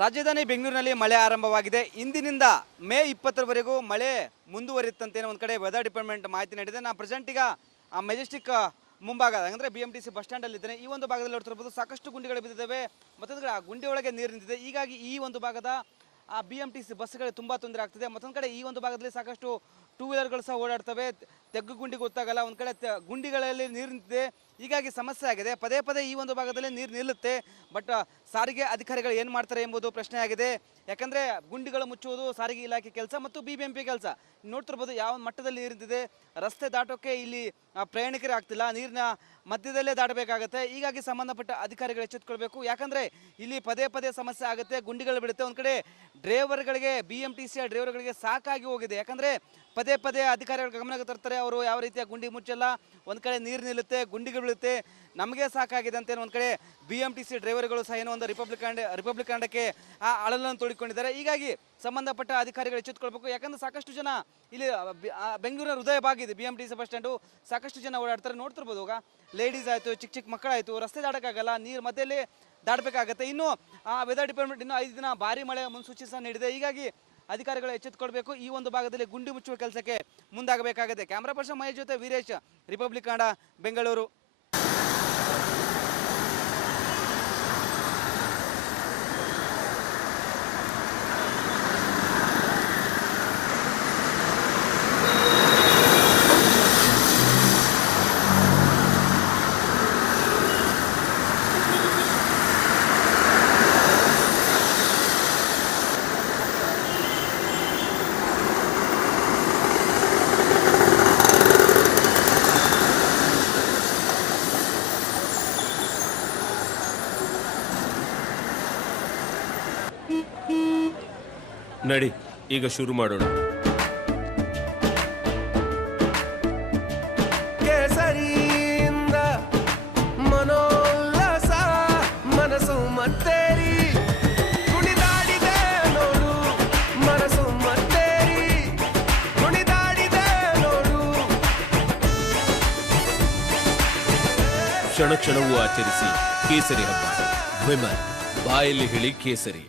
ರಾಜಧಾನಿ ಬೆಂಗಳೂರಿನಲ್ಲಿ ಮಳೆ ಆರಂಭವಾಗಿದೆ. ಇಂದಿನಿಂದ ಮೇ 20ರವರೆಗೂ ಮಳೆ ಮುಂದುವರಿಯುತ್ತಂತೆ ಒಂದು ಕಡೆ ವೆದರ್ ಡಿಪಾರ್ಟ್ಮೆಂಟ್ ಮಾಹಿತಿ ನೀಡಿದೆ. ನಾನು ಪ್ರೆಸೆಂಟ್ ಈಗ ಮೆಜೆಸ್ಟಿಕ್ ಮುಂಭಾಗ ಅಂದರೆ BMTC ಬಸ್ ಸ್ಟ್ಯಾಂಡಲ್ಲಿ ಇದ್ದೇನೆ. ಈ ಒಂದು ಭಾಗದಲ್ಲಿ ನೋಡ್ತಿರ್ಬೋದು ಸಾಕಷ್ಟು ಗುಂಡಿಗಳು ಬಿದ್ದಿದ್ದಾವೆ. ಮತ್ತೊಂದು ಕಡೆ ಆ ಗುಂಡಿ ಒಳಗೆ ನೀರು ನಿಂತಿದೆ. ಹೀಗಾಗಿ ಈ ಒಂದು ಭಾಗದ BMTC ಬಸ್ಗಳಿಗೆ ತುಂಬ ತೊಂದರೆ ಆಗ್ತಿದೆ. ಮತ್ತೊಂದು ಕಡೆ ಈ ಒಂದು ಭಾಗದಲ್ಲಿ ಸಾಕಷ್ಟು ಟೂ ವೀಲರ್ಗಳು ಸಹ ಓಡಾಡ್ತವೆ. ತೆಗ್ಗು ಗುಂಡಿ ಗೊತ್ತಾಗಲ್ಲ, ಒಂದು ಕಡೆ ಗುಂಡಿಗಳಲ್ಲಿ ನೀರು ನಿಂತಿದೆ. ಹೀಗಾಗಿ ಸಮಸ್ಯೆ ಆಗಿದೆ. ಪದೇ ಪದೇ ಈ ಒಂದು ಭಾಗದಲ್ಲಿ ನೀರು ನಿಲ್ಲುತ್ತೆ. ಬಟ್ ಸಾರಿಗೆ ಅಧಿಕಾರಿಗಳು ಏನು ಮಾಡ್ತಾರೆ ಎಂಬುದು ಪ್ರಶ್ನೆ ಆಗಿದೆ. ಯಾಕಂದರೆ ಗುಂಡಿಗಳು ಮುಚ್ಚುವುದು ಸಾರಿಗೆ ಇಲಾಖೆ ಕೆಲಸ ಮತ್ತು BBMP ಕೆಲಸ. ನೋಡ್ತಿರ್ಬೋದು ಯಾವ ಮಟ್ಟದಲ್ಲಿ ನೀರಿದೆ. ರಸ್ತೆ ದಾಟೋಕ್ಕೆ ಇಲ್ಲಿ ಪ್ರಯಾಣಿಕರೇ ಆಗ್ತಿಲ್ಲ, ನೀರಿನ ಮಧ್ಯದಲ್ಲೇ ದಾಟಬೇಕಾಗತ್ತೆ. ಹೀಗಾಗಿ ಸಂಬಂಧಪಟ್ಟ ಅಧಿಕಾರಿಗಳು ಎಚ್ಚೆತ್ತುಕೊಳ್ಬೇಕು. ಯಾಕಂದರೆ ಇಲ್ಲಿ ಪದೇ ಪದೇ ಸಮಸ್ಯೆ ಆಗುತ್ತೆ, ಗುಂಡಿಗಳು ಬಿಡುತ್ತೆ. ಒಂದು ಕಡೆ ಡ್ರೈವರ್ಗಳಿಗೆ BMTCಯ ಡ್ರೈವರ್ಗಳಿಗೆ ಸಾಕಾಗಿ ಹೋಗಿದೆ. ಯಾಕಂದರೆ ಪದೇ ಪದೇ ಅಧಿಕಾರಿಗಳ ಗಮನಕ್ಕೆ ತರ್ತಾರೆ, ಅವರು ಯಾವ ರೀತಿಯ ಗುಂಡಿ ಮುಚ್ಚಲ್ಲ. ಒಂದು ಕಡೆ ನೀರು ನಿಲ್ಲುತ್ತೆ, ಗುಂಡಿಗಳು ಬೀಳುತ್ತೆ, ನಮಗೆ ಸಾಕಾಗಿದೆ ಅಂತೇನು ಒಂದು ಕಡೆ BMTC ಡ್ರೈವರ್ಗಳು ಸಹ ಏನೋ ಒಂದು ರಿಪಬ್ಲಿಕ್ ಕಾಂಡಕ್ಕೆ ಆ ಅಳಲನ್ನು ತೋಡಿಕೊಂಡಿದ್ದಾರೆ. ಹೀಗಾಗಿ ಸಂಬಂಧಪಟ್ಟ ಅಧಿಕಾರಿಗಳು ಎಚ್ಚೆತ್ತುಕೊಳ್ಬೇಕು. ಯಾಕಂದರೆ ಸಾಕಷ್ಟು ಜನ ಇಲ್ಲಿ ಬೆಂಗಳೂರಿನ ಹೃದಯ ಭಾಗ ಇದೆ BMTC ಬಸ್ ಸ್ಟ್ಯಾಂಡು. ಸಾಕಷ್ಟು ಜನ ಓಡಾಡ್ತಾರೆ. ನೋಡ್ತಿರ್ಬೋದು, ಈಗ ಲೇಡೀಸ್ ಆಯಿತು, ಚಿಕ್ಕ ಚಿಕ್ಕ ಮಕ್ಕಳಾಯಿತು, ರಸ್ತೆ ದಾಟಕ್ಕಾಗಲ್ಲ, ನೀರು ಮಧ್ಯೆಯಲ್ಲೇ ದಾಟಬೇಕಾಗತ್ತೆ. ಇನ್ನು ವೆದರ್ ಡಿಪಾರ್ಟ್ಮೆಂಟ್ ಇನ್ನೂ 5 ದಿನ ಭಾರಿ ಮಳೆ ಮುನ್ಸೂಚನೆ ಸಹ ನೀಡಿದೆ. ಹೀಗಾಗಿ ಅಧಿಕಾರಿಗಳು ಎಚ್ಚೆತ್ತುಕೊಳ್ಬೇಕು. ಈ ಒಂದು ಭಾಗದಲ್ಲಿ ಗುಂಡಿ ಮುಚ್ಚುವ ಕೆಲಸಕ್ಕೆ ಮುಂದಾಗಬೇಕಾಗಿದೆ. ಕ್ಯಾಮ್ರಾ ಪರ್ಸನ್ ಮಹೇಶ್ ಜೊತೆ ವೀರೇಶ್, ರಿಪಬ್ಲಿಕ್ ಕನ್ನಡ, ಬೆಂಗಳೂರು. ನಡಿ, ಈಗ ಶುರು ಮಾಡೋಣ. ಕೇಸರಿಯಿಂದ ಮನೋಲ್ಲಾಸ ಮನಸ್ಸು ಮತ್ತೇರಿ ಕುಣಿದಾಡಿದೆ ನೋಡು, ಮನಸ್ಸು ಮತ್ತೇರಿ ಕುಣಿದಾಡಿದೆ ನೋಡು. ಕ್ಷಣ ಕ್ಷಣವೂ ಆಚರಿಸಿ ಕೇಸರಿ ಹಬ್ಬ. ವಿಮಲ್ ಬಾಯಲ್ಲಿ ಹೇಳಿ ಕೇಸರಿ.